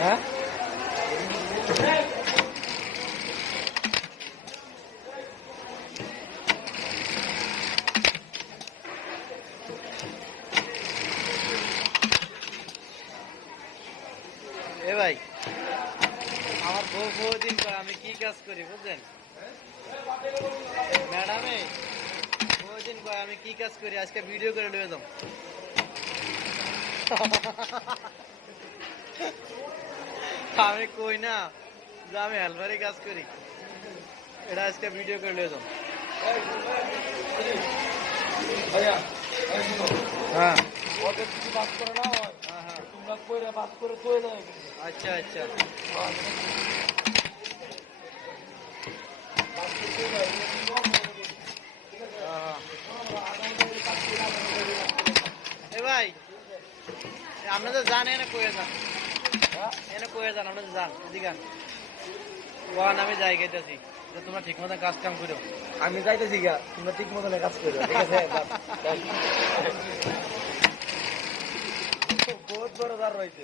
হ্যাঁ এ ভাই, আমার বউ দিন পর আমি কি কাজ করি বুঝলেন ম্যাডামে? দিন পর আমি কি কাজ করি আজকে ভিডিও করে নিয়ে যাও। আমি কই না যে আমি হেলপারি কাজ করি, এটা আজকে ভিডিও করে নিয়ে যাও। হ্যাঁ ওদের কিছু বাদ করে না হয়, হ্যাঁ হ্যাঁ, তোমরা কইরা বাদ করে কই দেয়। আচ্ছা আচ্ছা। এ ভাই, আপনাদের যান এনে কয়ে যান, এনে কয়ে যান, আপনাদের যান এদিকে ওয়ান আমি যাই গেতেছি যে তোমরা ঠিক মতো কাজ কাম করো। আমি যাইতেছি গা, তোমরা ঠিক মতন কাজ করো, ঠিক আছে? বহুত বড় দার রয়েছে।